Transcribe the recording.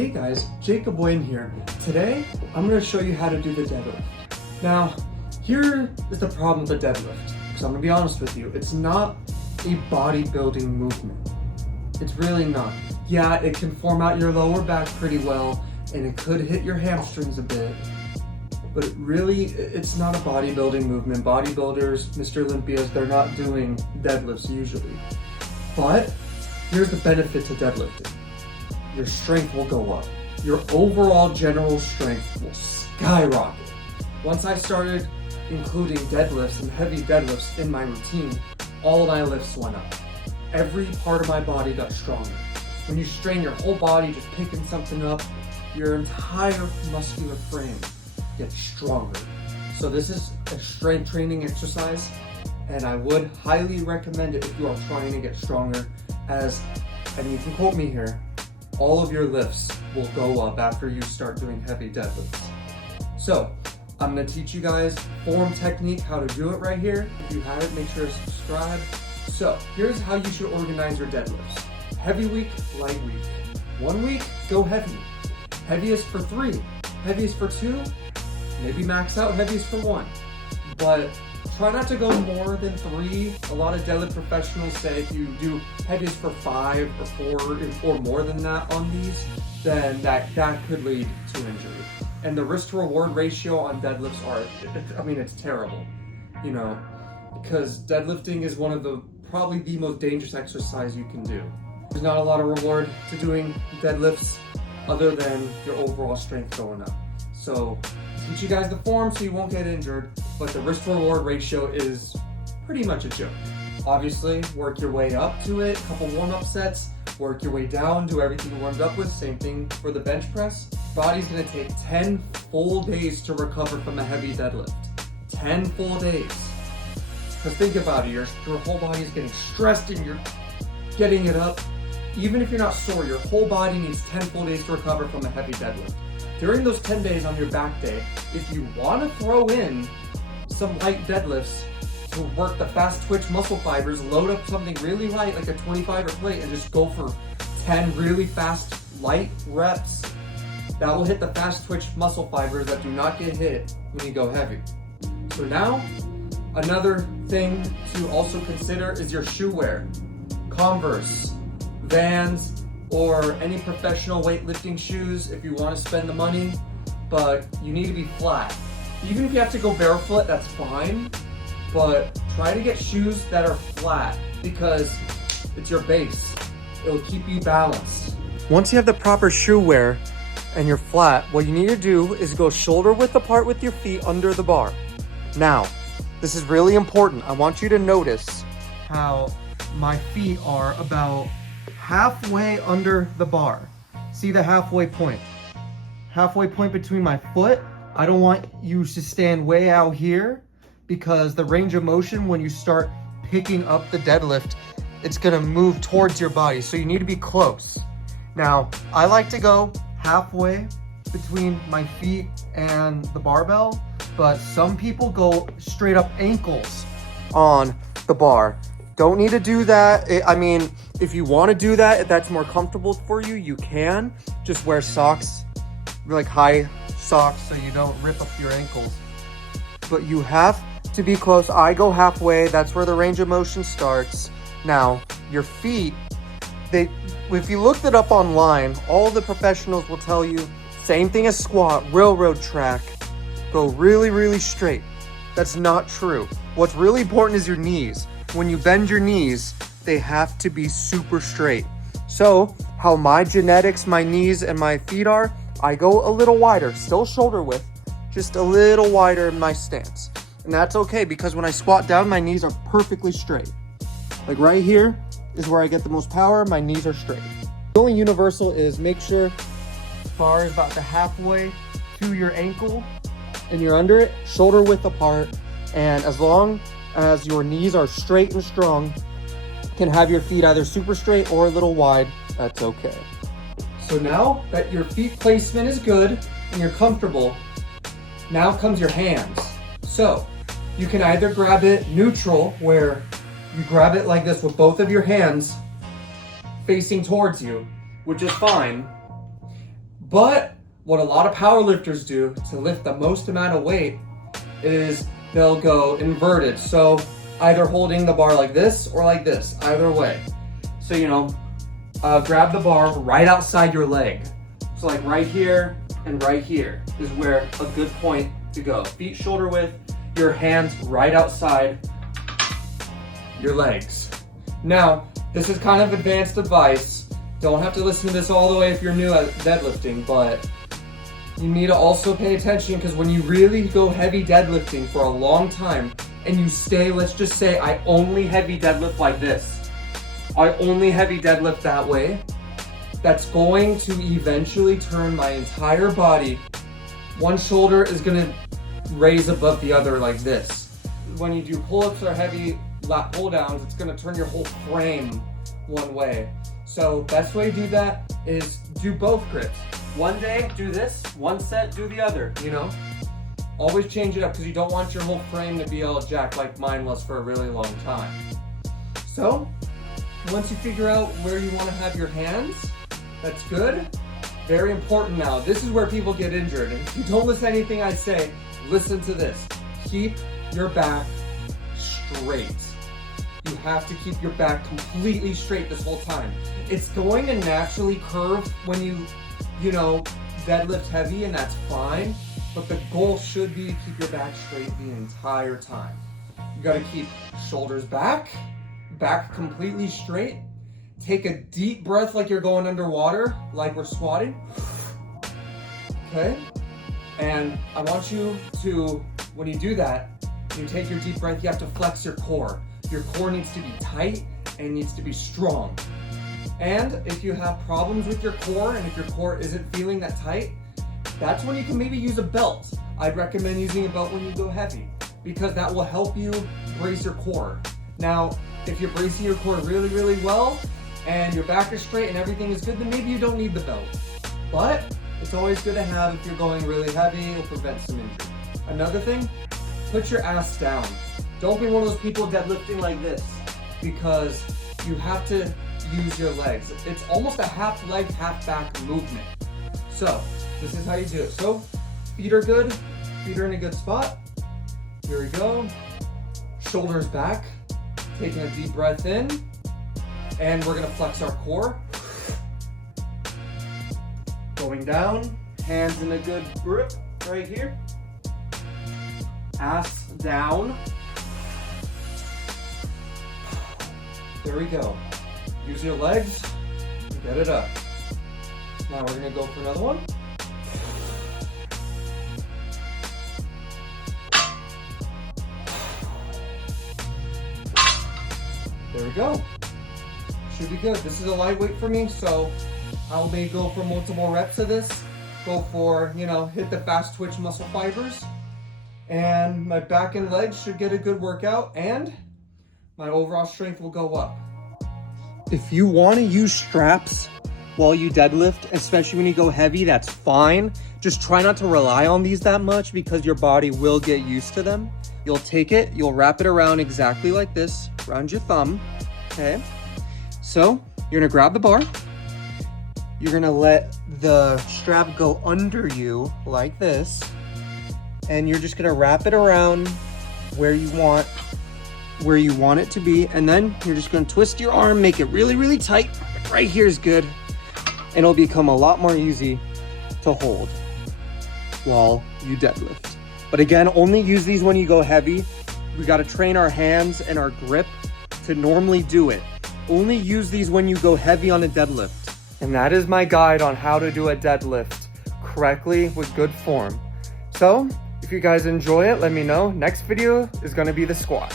Hey guys, jacobmfwayne here. Today, I'm going to show you how to do the deadlift. Now, here is the problem with the deadlift. Because I'm going to be honest with you, it's not a bodybuilding movement. It's really not. Yeah, it can form out your lower back pretty well, and it could hit your hamstrings a bit. But it's not a bodybuilding movement. Bodybuilders, Mr. Olympias, they're not doing deadlifts usually. But here's the benefit to deadlifting. Your strength will go up. Your overall general strength will skyrocket. Once I started including deadlifts and heavy deadlifts in my routine, all my lifts went up. Every part of my body got stronger. When you strain your whole body just picking something up, your entire muscular frame gets stronger. So this is a strength training exercise, and I would highly recommend it if you are trying to get stronger, and you can quote me here, all of your lifts will go up after you start doing heavy deadlifts. So I'm going to teach you guys form technique, how to do it right here. If you haven't, make sure to subscribe. So here's how you should organize your deadlifts. Heavy week, light week. 1 week, go heavy. Heaviest for 3, heaviest for 2, maybe max out heaviest for 1. But try not to go more than 3. A lot of deadlift professionals say if you do heaviest for 5 or 4 or more than that on these, then that could lead to injury. And the risk to reward ratio on deadlifts it's terrible, because deadlifting is one of probably the most dangerous exercise you can do. There's not a lot of reward to doing deadlifts other than your overall strength going up. So teach you guys the form so you won't get injured, but the risk to reward ratio is pretty much a joke. Obviously, work your way up to it, a couple warm-up sets, work your way down, do everything you warmed up with, same thing for the bench press. Body's gonna take 10 full days to recover from a heavy deadlift. 10 full days. Because think about it, your whole body is getting stressed and you're getting it up. Even if you're not sore, your whole body needs 10 full days to recover from a heavy deadlift. During those 10 days on your back day, if you want to throw in some light deadlifts to work the fast twitch muscle fibers, load up something really light like a 25er plate and just go for 10 really fast light reps, that will hit the fast twitch muscle fibers that do not get hit when you go heavy. So now, another thing to also consider is your shoe wear. Converse, Vans, or any professional weightlifting shoes if you want to spend the money, but you need to be flat. Even if you have to go barefoot, that's fine, but try to get shoes that are flat because it's your base. It'll keep you balanced. Once you have the proper shoe wear and you're flat, what you need to do is go shoulder width apart with your feet under the bar. Now, this is really important. I want you to notice how my feet are about halfway under the bar. See the halfway point? Halfway point between my foot. I don't want you to stand way out here because the range of motion when you start picking up the deadlift, it's gonna move towards your body. So you need to be close. Now, I like to go halfway between my feet and the barbell, but some people go straight up ankles on the bar. Don't need to do that. If you want to do that, if that's more comfortable for you, you can. Just wear socks, like high socks, so you don't rip up your ankles. But you have to be close. I go halfway. That's where the range of motion starts. Now, your feet, if you looked it up online, all the professionals will tell you, same thing as squat, railroad track, go really, really straight. That's not true. What's really important is your knees. When you bend your knees, they have to be super straight. So how my genetics, my knees and my feet are, I go a little wider, still shoulder width, just a little wider in my stance. And that's okay because when I squat down, my knees are perfectly straight. Like right here is where I get the most power, my knees are straight. The only universal is make sure bar is about the halfway to your ankle and you're under it, shoulder width apart. And as long as your knees are straight and strong, you can have your feet either super straight or a little wide, that's okay. So now that your feet placement is good and you're comfortable, now comes your hands. So you can either grab it neutral, where you grab it like this with both of your hands facing towards you, which is fine. But what a lot of powerlifters do to lift the most amount of weight is they'll go inverted. So either holding the bar like this or like this, either way. So, grab the bar right outside your leg. So like right here and right here is where a good point to go. Feet shoulder width, your hands right outside your legs. Now, this is kind of advanced advice. Don't have to listen to this all the way if you're new at deadlifting, but you need to also pay attention because when you really go heavy deadlifting for a long time and you stay, let's just say I only heavy deadlift like this, I only heavy deadlift that way, that's going to eventually turn my entire body. One shoulder is gonna raise above the other like this. When you do pull-ups or heavy lat pull-downs, it's gonna turn your whole frame one way. So best way to do that is do both grips. One day, do this. One set, do the other, Always change it up because you don't want your whole frame to be all jacked like mine was for a really long time. So, once you figure out where you want to have your hands, that's good. Very important now. This is where people get injured. And if you don't listen to anything I say, listen to this. Keep your back straight. You have to keep your back completely straight this whole time. It's going to naturally curve when you deadlift heavy, and that's fine. But the goal should be to keep your back straight the entire time. You gotta keep shoulders back completely straight. Take a deep breath like you're going underwater, like we're squatting. Okay? And I want you to, when you do that, you take your deep breath, you have to flex your core. Your core needs to be tight and needs to be strong. And if you have problems with your core and if your core isn't feeling that tight, that's when you can maybe use a belt. I'd recommend using a belt when you go heavy because that will help you brace your core. Now, if you're bracing your core really, really well and your back is straight and everything is good, then maybe you don't need the belt. But it's always good to have if you're going really heavy. It'll prevent some injury. Another thing, put your ass down. Don't be one of those people deadlifting like this because you have to use your legs. It's almost a half leg, half back movement. So this is how you do it. So feet are good, feet are in a good spot. Here we go. Shoulders back, taking a deep breath in, and we're gonna flex our core. Going down, hands in a good grip right here. Ass down. There we go. Use your legs and get it up. Now we're gonna go for another one. There we go. Should be good. This is a lightweight for me, so I may go for multiple reps of this. Go for, hit the fast twitch muscle fibers. And my back and legs should get a good workout and my overall strength will go up. If you want to use straps while you deadlift, especially when you go heavy, that's fine. Just try not to rely on these that much because your body will get used to them. You'll take it, you'll wrap it around exactly like this, around your thumb, okay? So you're gonna grab the bar, you're gonna let the strap go under you like this, and you're just gonna wrap it around where you want it to be, and then you're just gonna twist your arm, make it really, really tight. Right here is good, and it'll become a lot more easy to hold while you deadlift. But again, only use these when you go heavy. We gotta train our hands and our grip to normally do it. Only use these when you go heavy on a deadlift. And that is my guide on how to do a deadlift correctly with good form. So, if you guys enjoy it, let me know. Next video is gonna be the squat.